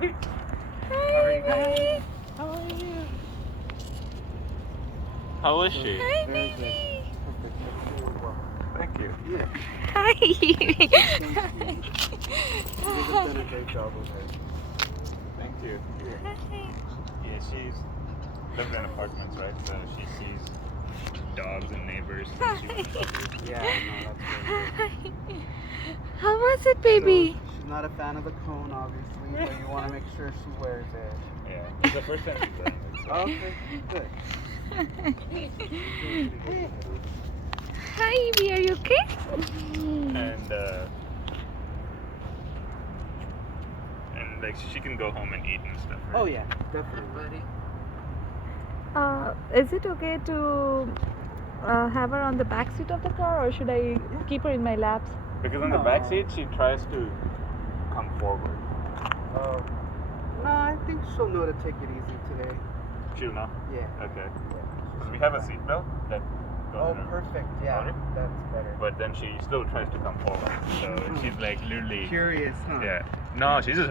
Hi, baby. How are you? How is she? Hi, baby. Thank you. Yeah. Hi. You guys have done a great job with her. Thank you. Hi. Yeah, she's lives in apartments, right? So she sees dogs and neighbors. And she wants puppies. Yeah, no, that's really good. Hi. How was it, baby? So, she's not a fan of the cone, obviously, but you want to make sure she wears it. Yeah, it's the first time she's done it. So. Okay, good. Hi, Evie. Are you okay? And like she can go home and eat and stuff. Right? Oh yeah, definitely. Is it okay to have her on the back seat of the car, or should I keep her in my laps? Because in the back seat she tries to come forward. No, I think she'll know to take it easy today. She'll know. Yeah. Okay. Because we have a seatbelt that goes Oh, in her perfect. Yeah, body. that's better. But then she still tries to come forward. So she's like literally. Curious, huh? Yeah. No, she's just